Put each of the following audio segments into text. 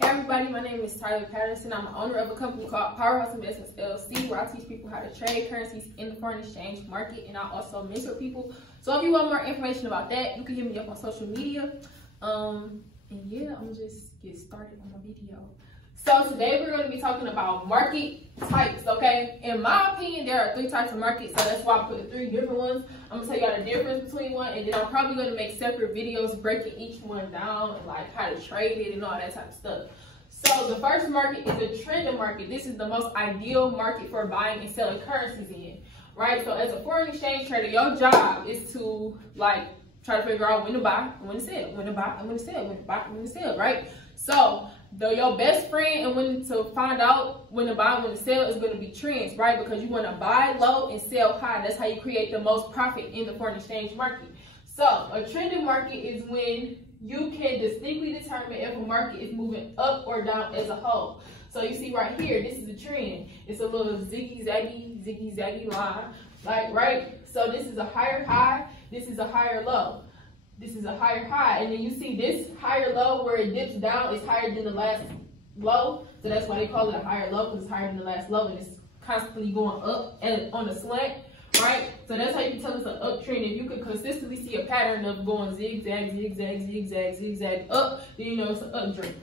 Hey everybody, my name is Tyler Patterson. I'm the owner of a company called Powerhouse Investments LLC, where I teach people how to trade currencies in the foreign exchange market, and I also mentor people. So if you want more information about that, you can hit me up on social media. And yeah, I'm gonna just get started on my video. So today we're going to be talking about market types, okay? In my opinion, there are 3 types of markets, so that's why I put 3 different ones. I'm going to tell y'all the difference between one, and then I'm probably going to make separate videos breaking each one down and like how to trade it and all that type of stuff. So the first market is a trending market. This is the most ideal market for buying and selling currencies in, right? So as a foreign exchange trader, your job is to like try to figure out when to buy and when to sell, when to buy and when to sell, when to buy and when to sell, right? So your best friend and when to find out when to buy and when to sell is going to be trends, right? Because you want to buy low and sell high. That's how you create the most profit in the foreign exchange market. So a trending market is when you can distinctly determine if a market is moving up or down as a whole. So you see right here, this is a trend. It's a little ziggy-zaggy line, like, right? So this is a higher high, this is a higher low. This is a higher high, and then you see this higher low where it dips down is higher than the last low. So that's why they call it a higher low, because it's higher than the last low, and it's constantly going up and on a slant, right? So that's how you can tell it's an uptrend. If you could consistently see a pattern of going zigzag, zigzag, zigzag, zigzag up, then you know it's an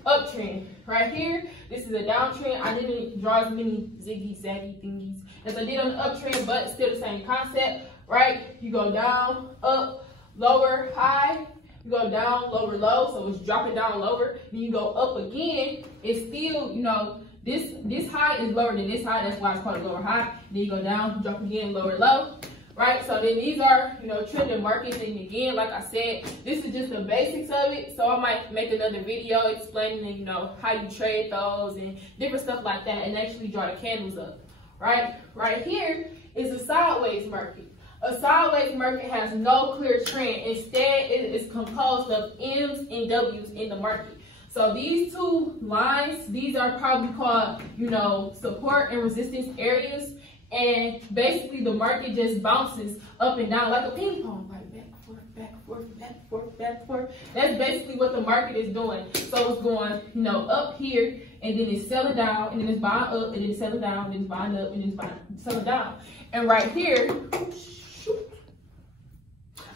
uptrend. Right here, this is a downtrend. I didn't draw as many ziggy, zaggy thingies as I did on the uptrend, but still the same concept, right? You go down, up, lower, high, you go down, lower, low, so it's dropping down lower. Then you go up again, it's still, you know, this high is lower than this high, that's why it's called a lower high. Then you go down, drop again, lower, low, right? So then these are, you know, trending markets, and again, like I said, this is just the basics of it, so I might make another video explaining, you know, how you trade those and different stuff like that, and actually draw the candles up, right? Right here is a sideways market. A sideways market has no clear trend. Instead, it is composed of M's and W's in the market. So these 2 lines, these are probably called, you know, support and resistance areas. And basically the market just bounces up and down like a ping pong, like back, forth, back, forth, back, forth, back, forth. That's basically what the market is doing. So it's going, you know, up here, and then it's selling down, and then it's buying up, and then it's selling down, and then it's buying up, and then it's selling down. And right here,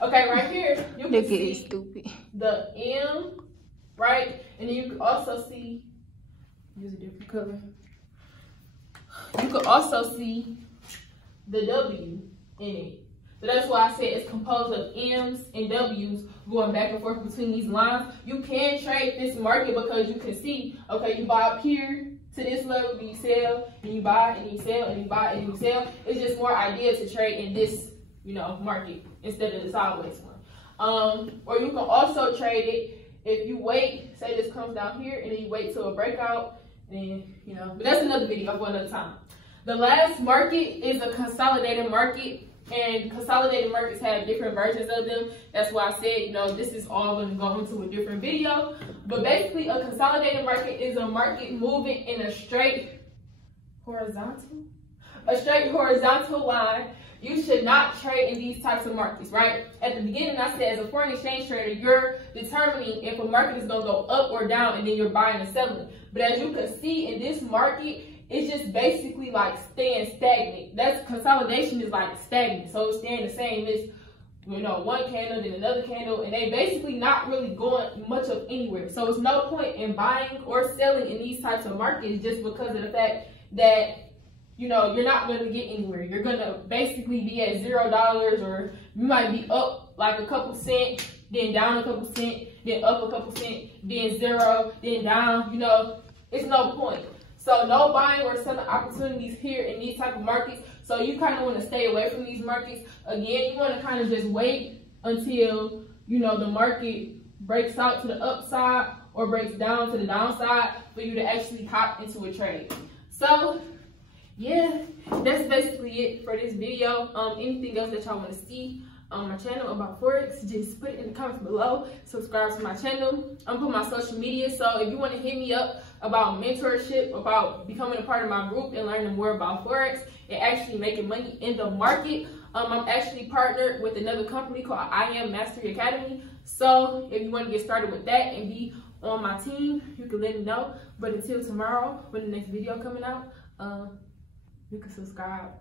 okay, right here, you can see the M, right? And then you can also see, use a different color. You can also see the W in it. So that's why I said it's composed of M's and W's going back and forth between these lines. You can trade this market because you can see, okay, you buy up here to this level, then you sell, and you buy, and you sell, and you buy, and you sell. It's just more ideal to trade in this, you know, market instead of the sideways one. Or you can also trade it if you wait, say this comes down here, and then you wait till a breakout, then, you know, but that's another video for another time. The last market is a consolidated market, and consolidated markets have different versions of them. That's why I said, you know, this is all going to go into a different video. But basically, a consolidated market is a market moving in a straight horizontal line. You should not trade in these types of markets, right? At the beginning, I said as a foreign exchange trader, you're determining if a market is going to go up or down, and then you're buying and selling. But as you can see in this market, it's just basically like staying stagnant. That's consolidation is like stagnant. So it's staying the same as, you know, one candle, then another candle, and they basically not really going much of anywhere. So it's no point in buying or selling in these types of markets just because of the fact that, you know, you're not going to get anywhere. You're going to basically be at $0, or you might be up like a couple cents, then down a couple cents, then up a couple cents, then 0, then down. You know, it's no point. So no buying or selling opportunities here in these type of markets. So you kind of want to stay away from these markets. Again, you want to kind of just wait until, you know, the market breaks out to the upside or breaks down to the downside for you to actually hop into a trade. So yeah, that's basically it for this video. Anything else that y'all want to see on my channel about Forex, just put it in the comments below. Subscribe to my channel. I'm putting my social media, so if you want to hit me up about mentorship, about becoming a part of my group and learning more about Forex and actually making money in the market, I'm actually partnered with another company called I Am Mastery Academy. So if you want to get started with that and be on my team, you can let me know. But until tomorrow, when the next video coming out, you can subscribe.